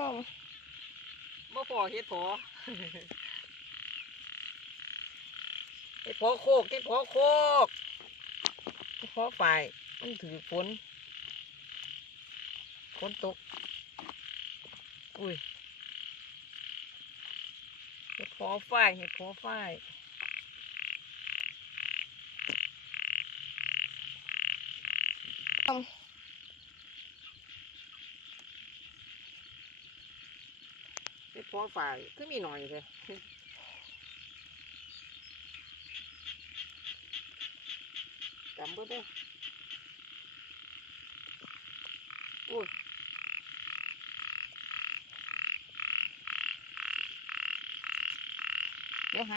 มบ่พอเฮ็ดพอเฮ็ดพอโคกเฮ็ดพอโคกเฮ็ดพอฝ่ายมันถือฝนฝนตก อุ้ยเฮ็ดพอฝ่ายเฮ็ดพอฝ่ายเไม่พอฝ่ายคือมีหน่อยเลยจำเบ่ได้โอ้ย